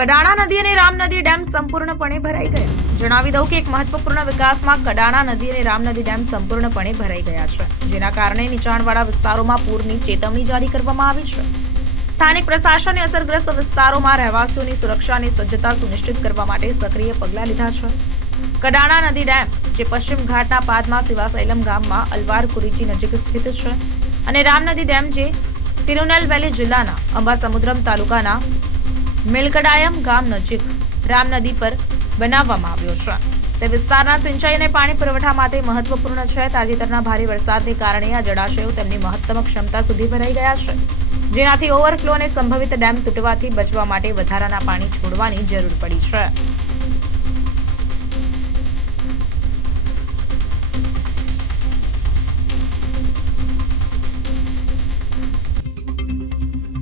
કડાણા નદી અને રામ નદી ડેમ સંપૂર્ણપણે ભરાઈ ગયા. જણાવી દઉં કે એક મહત્વપૂર્ણ વિકાસમાં કડાણા નદી અને રામ નદી ડેમ સંપૂર્ણપણે ભરાઈ ગયા છે, જેના કારણે નીચાણવાળા વિસ્તારોમાં પૂરની ચેતવણી જારી કરવામાં આવી છે. સ્થાનિક પ્રશાસને અસરગ્રસ્ત વિસ્તારોમાં રહેવાસીઓની સુરક્ષાની સજ્જતા સુનિશ્ચિત કરવા માટે સક્રિય પગલાં લીધા છે. કડાણા નદી ડેમ, જે પશ્ચિમ ઘાટના પાદમાં સિવાસૈલમ ગામમાં અલવાર કુરીચી નજીક સ્થિત છે, અને રામ નદી ડેમ જે તિરુનેલવેલી જિલ્લાના અંબાસમુદ્રમ તાલુકાના મિલકડાયમ ગામ નજીક રામ નદી પર બનાવવામાં આવ્યો છે. તે વિસ્તારના સિંચાઈ અને પાણી પુરવઠા માટે મહત્વપૂર્ણ છે. તાજેતરના ભારે વરસાદને કારણે આ જળાશયો તેમની મહત્તમ ક્ષમતા સુધી ભરાઈ ગયા છે. જેનાથી ઓવરફ્લો અને સંભવિત ડેમ તૂટવાથી બચવા માટે વધારાના પાણી છોડવાની જરૂર પડી છે.